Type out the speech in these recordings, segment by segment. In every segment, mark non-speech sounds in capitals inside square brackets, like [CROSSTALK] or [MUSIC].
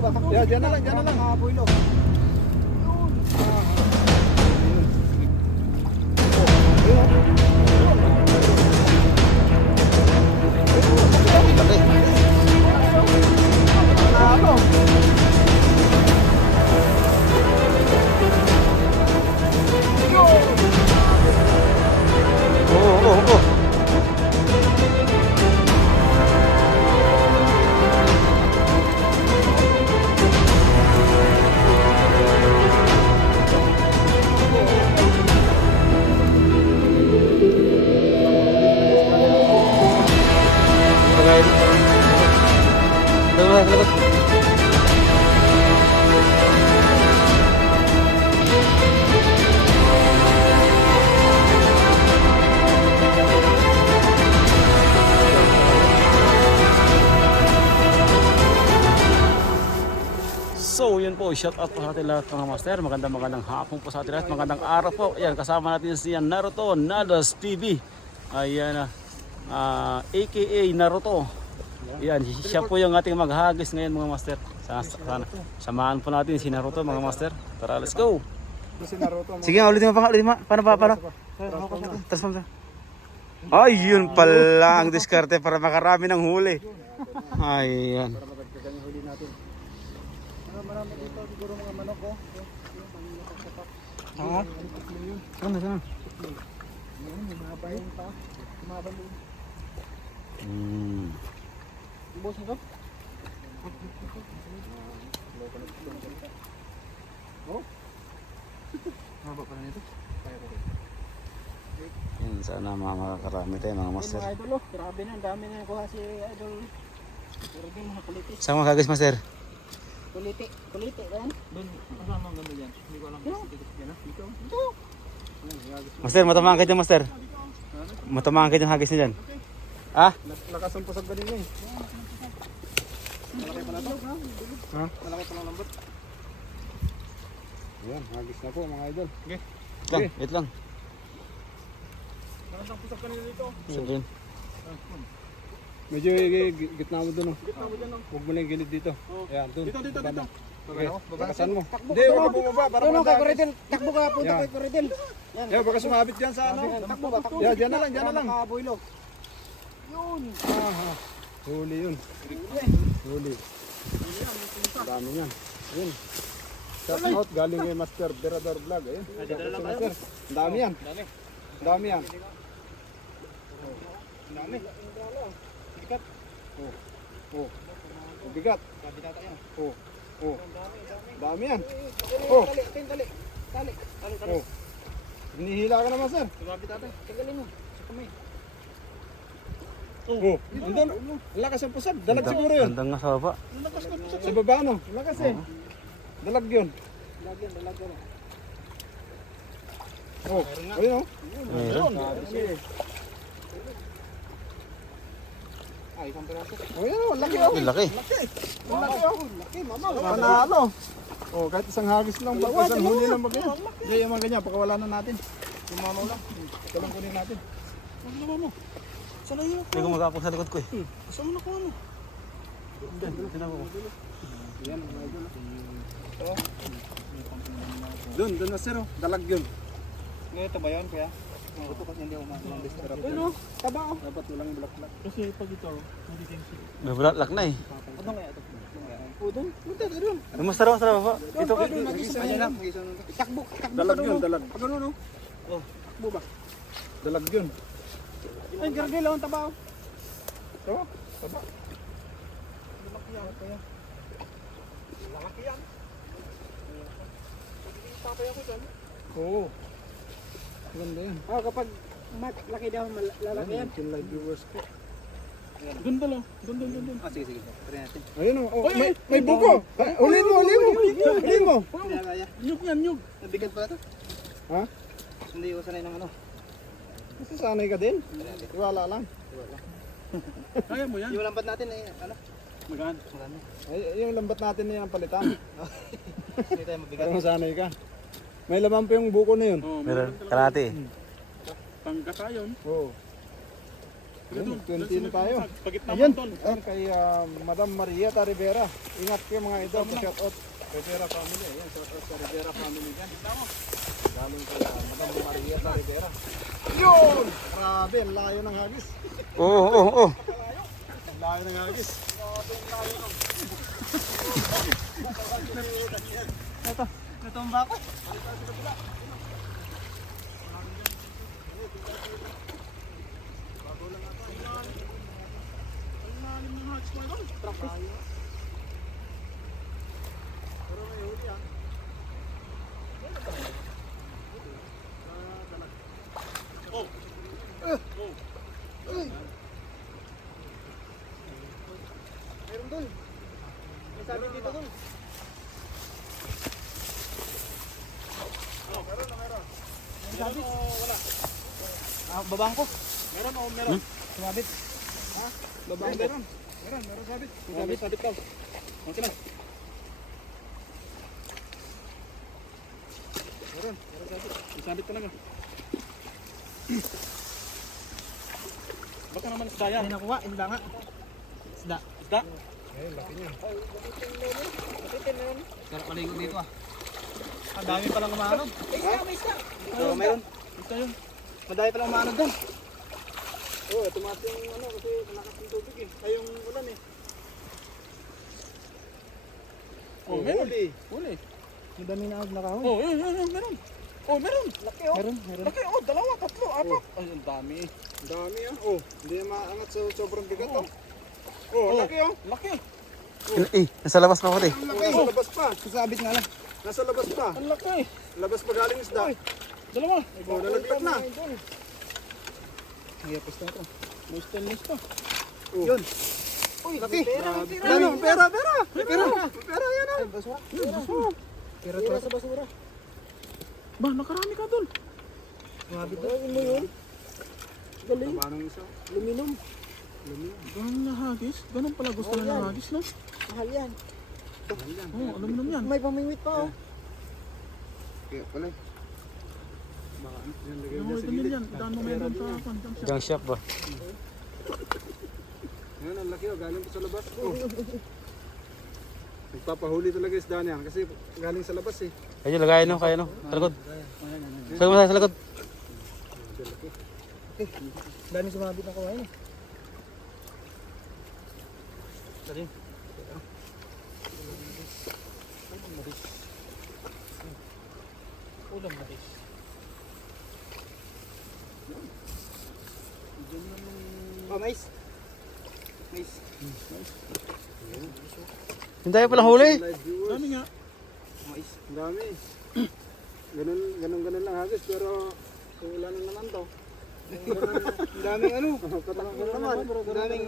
ba? Yeah, dyan na lang, dyan na lang. Nakaboy lo. Ano? Dalawa, dalawa. So yun po, shout out po sa ating lahat mga master. Magandang magandang hapon po sa ating lahat. Magandang araw po. Ayan, kasama natin si Naruto Nadas TV. Ayan, ah, aka Naruto. Ayan, siya po yung ating maghagis ngayon mga master. Sana, sana, samahan po natin si Naruto mga master. Tara, let's go! Si Naruto. Sige ulitin mo pa, ulitin mo. Paano ba, paano? Tapos mo Ay, yun pala ang diskarte para makarami ng huli. Ayan. Ano, marami dito siguro mga manok oh. Ha? Saan na, saan? May mga bayan pa. Tumaban din. Hmm. Boss mo Oh. Haba pa na nito. Kaya ko rin. Yan, sana mga makakarami tayo mga master. mga idol oh. Grabe na, dami na nakuha si idol. Pero din mga kuliti. Saan mga kagis master? Kuliti. Kuliti yan. Doon, kasama ang ganda dyan. Hindi ko alam kung dito. Yan dito. Dito. Master, matamaan ka dyan master. Matamaan ka dyan hagis niya dyan. Ah? Nakasampo sa ganun eh. Malaki pa na to. Ha? Malaki pa ng lambot. Yan, hagis na po mga idol. Okay. Wait lang, wait lang. Nakasampo sa kanila dito. Sabihin. Medyo i- gitna mo dun. oh. Gitna mo dyan oh. Huwag mo na yung gilid dito. Ayan, dun. Dito, dito, dito. Okay. Bakasan mo. Hindi, huwag ka bumaba. Para Ano kay. Coridel? Takbo ka, punta Yan. kay Coridel. Yan. Baka sumabit dyan sa ano. Takbo ba? Takbo. Yeah, dyan na lang, dyan na lang. Nakaboy lo. Yun. Ah, huli yun. Huli. Ang dami yan. Ayun. Shout out galing kay Master Berador Vlog. Ayun. Ang dami yan. Ang dami yan. Ang dami. Bigat. Oh. Oh. Ang bigat. Oh. Oh. Dami, yan. Oh. Oh. Tali, tali, tali. Tali. Tali. Oh. Hinihila ka naman, sir. Grabe tata. Tagalin mo. Sa kamay. Oh. Andun. Ang lakas ang pusad. Dalag siguro yun. Gandang nga sa baba. Ang lakas ko. Sa baba, no? Ang lakas eh. Dalag yun. Lagyan, lagyan. Oh. Ayun, oh. Meron. Ay, isang piraso. Oh, yan, oh. Laki, oh. Laki. Ang laki, oh. Laki, mama. Panalo. Oh, kahit isang hagis lang ba? Isang huli lang ganyan? Hindi, yung mga ganyan. Pakawala na natin. Yung mamaw lang. Ito lang kunin natin. Ano naman mo? Saan na yun? Hindi ko magapong sa likod ko eh. Saan mo nakuha mo? Yan, idol. Oh. Doon, doon na sir, oh. Dalag yun. Ito ba yun, kuya? Ito kasi hindi ako disturb. Ano? Taba, oh. Dapat walang bulak-bulak. Kasi pag ito, hindi din siya. May bulaklak na eh. Ano kaya ito? Ano doon. Punta, doon. Ano master ako sa baba? Ito. Doon, mag-isa na lang. Itakbo. Dalag ka yun, doon, dalag. Pag ano, no? Oh, takbo ba? Dalag yun. Ay, gargil, ang taba. oh. Taba, taba. Malaki yan, kuya. Malaki yan. Tatay ako dyan. Oo. Ganda yan. Ah, kapag mat- laki daw, lalaki yan. Yung live viewers ko. Doon ba lang? Doon, doon, doon. Ah, sige, sige. Try natin. Ayun, oh. oh may, may buko. Ulin mo, ulin mo. Ulin mo. Nyug yan, nyug. Nabigat pa ito. Ha? Hindi ko sanay ng ano. Kasi sanay ka din. Iwala lang. Kaya mo yan? Yung lambat natin eh, ano? Magaan. Magaan. Ay, yung lambat natin na yung palitan. [COUGHS] Hindi tayo mabigat. Para masanay ka. May laman pa yung buko na yun. Meron. Kalate eh. Pangkata yun. Oo. Ayun, 20 na tayo. Pagitna Ayun, ayun kay ah, Madam Marieta Rivera. Ingat kayo mga idol. Shout out Rivera family. Ayan, shout out sa Rivera family dyan. Galing kay ah, Madam Marieta Rivera. Yun! Grabe, ang layo ng hagis. Oo, oo, oo. Ang layo ng hagis. Natumba [LAUGHS] ko. Meron doon. May sabi dito doon. Ah, babang ko. Meron o meron? Sumabit. Babang meron. Meron, meron sabit. Sabit, sabit daw. Okay na. Meron, meron sabit. Sabit talaga. Baka naman isda yan. Ay, nakuha. Isda nga. Isda. Isda. Ayun, laki niya. Sarap maligo dito ah. Ang dami palang umaanod. May isda, may isda. Oo, meron. Isda yun. Madami palang umaanod doon. Oo, oh, tumaas yung ano kasi malakas yung tubig eh. Ay yung ulan eh. Oh, meron. huli. Huli. Ang dami na nakahuli. Oh, yun, yun, yun, meron. Oh, meron. Laki oh. Meron, meron. Laki oh, dalawa, tatlo, apat. Ay, ang dami. Ang dami ah. Oh, hindi na maangat sa sobrang bigat oh. Oh, Oh. laki oh. Laki. Eh, nasa labas pa ako eh. Ang laki. Nasa labas pa. Sasabit nga lang. Nasa labas pa. Ang laki. Labas pa galing isda. Dalawa. Oh, nalaglag na. Ngayapos na ito. May stainless pa. Oh. Yun. Uy, laki. Pera, Grabe. pera. Ano? Pera, pera. Pera. Pera yan ah. Basura. Pera, pera sa basura. Ba, nakarami ka doon. Grabe to. mo yun. Galing. Tama ng isa. Luminum. Ganun na hagis. Ganun pala gusto Oh, na ng hagis, no? Mahal yan. Oo, oh, alam mo naman yan. May pamingwit pa oh. Kaya pala. Baka yan lagay mo sa gilid. yan. Daan mo meron sa. Gang shop ba? Yan ang laki oh, galing pa sa labas. Oh. Nagpapahuli talaga isda niyan kasi galing sa labas eh. Ayun, lagay no, kaya no. Sa likod. Sa likod, sa likod. Dami sumabit na kawain. Dali. Ulam na rin. Oh, mais. Mais. Hindi tayo palang huli. Dami nga. Mais. Dami. Ganun, ganun, ganun lang hagis pero wala na [LAUGHS] naman to. Daming ano. Katakot na naman. Daming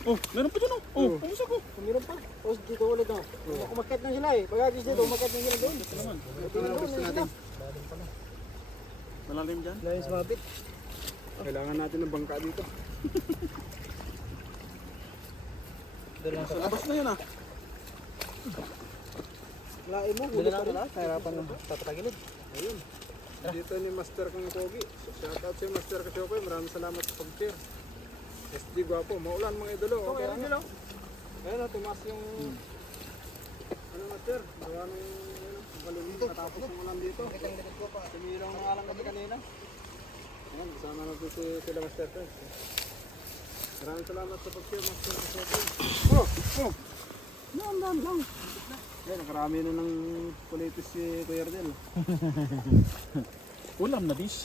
Oh, meron pa dyan oh. Oh, Oh. pumusok ko. Meron pa. O dito ulit oh. Umakyat na sila eh. Pagkagis dito, umakyat na sila doon. Ito naman. Ito na gusto natin. Malalim dyan. Dahil sumabit. Kailangan natin ng bangka dito. [LAUGHS] Sa labas na yan ah. Lain mo, huli pa rin. Harapan ng tatagilid. Ayun. Dito ni Master Kang Pogi. Shout out sa Master Kasyokoy. Maraming salamat sa pag-share. SD Guapo. Maulan mga idolo. Okay lang. Ayun oh, tumas yung... Ano Master? Gawa ng... Ano, balon Matapos ng ulan dito. Tumilaw na nga lang kami kanina. Ayan, kasama na po si sila Master Pres. Maraming salamat sa pag-share Master. Oh! Yan, yan, yan. Yan, nakarami na ng kulitis si Kuya Ardel. [LAUGHS] Ulam na dish.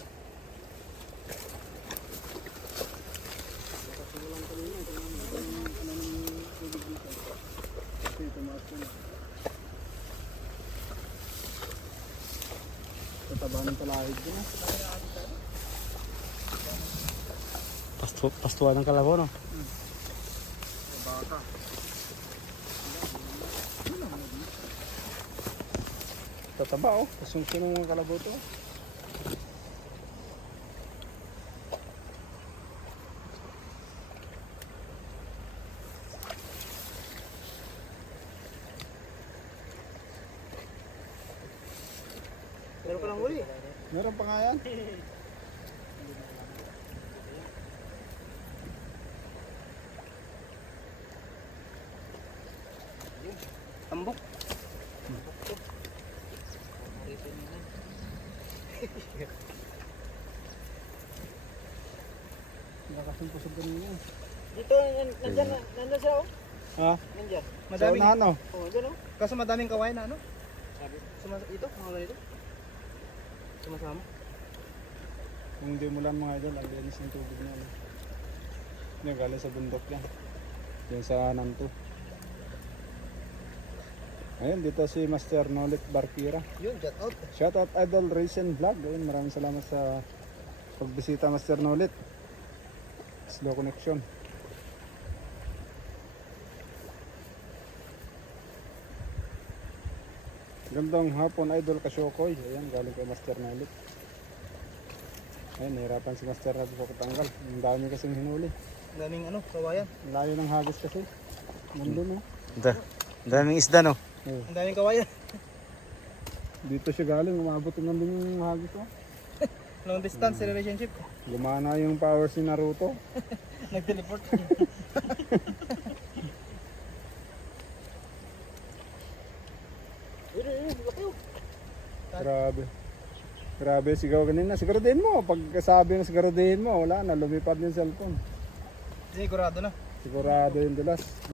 Tataba ng talahid din. ah. Pastu pastuan ng kalabaw no. Baka. Tataba oh. Kasungkin ng mga kalabaw to. Meron pa lang huli. Meron pa nga yan. [LAUGHS] Nakasumpusog kanina. Dito, nan- nandyan, na- nandyan siya oh. Ha? Nandyan. So, Madaming, na ano? Oh, dyan oh. kaso madaming kawain na ano? Sabi. Sumas ito, mga ganito. Sumasama. Kung hindi mo lang mga idol, ang linis ng tubig niya. ano. Yan, galing sa bundok yan. Yan sa Nanto. Ayun, dito si Master Nolit Barkira. Yun, shout out. Shout out Idol Racing Vlog. Ayun, maraming salamat sa pagbisita Master Nolit. Slow connection. Gandang hapon Idol Kasyokoy. Ayan, galing kay Master Nolit. Ayun, nahirapan si Master Nolit sa katanggal. Ang dami kasing hinuli. Daming ano, kawayan. Ang Layo ng hagis kasi. Nandun oh. Daming isda no. Ang daming kawayan. Dito siya galing, umabot ng nandun yung hagis oh. Long distance relationship. Gumana yung powers ni Naruto. [LAUGHS] Nag-teleport. Grabe. Grabe, sigaw kanina. Siguraduhin mo. Pag sabi na siguraduhin mo, wala na. Lumipad yung cellphone. Sigurado na. Sigurado yung dulas.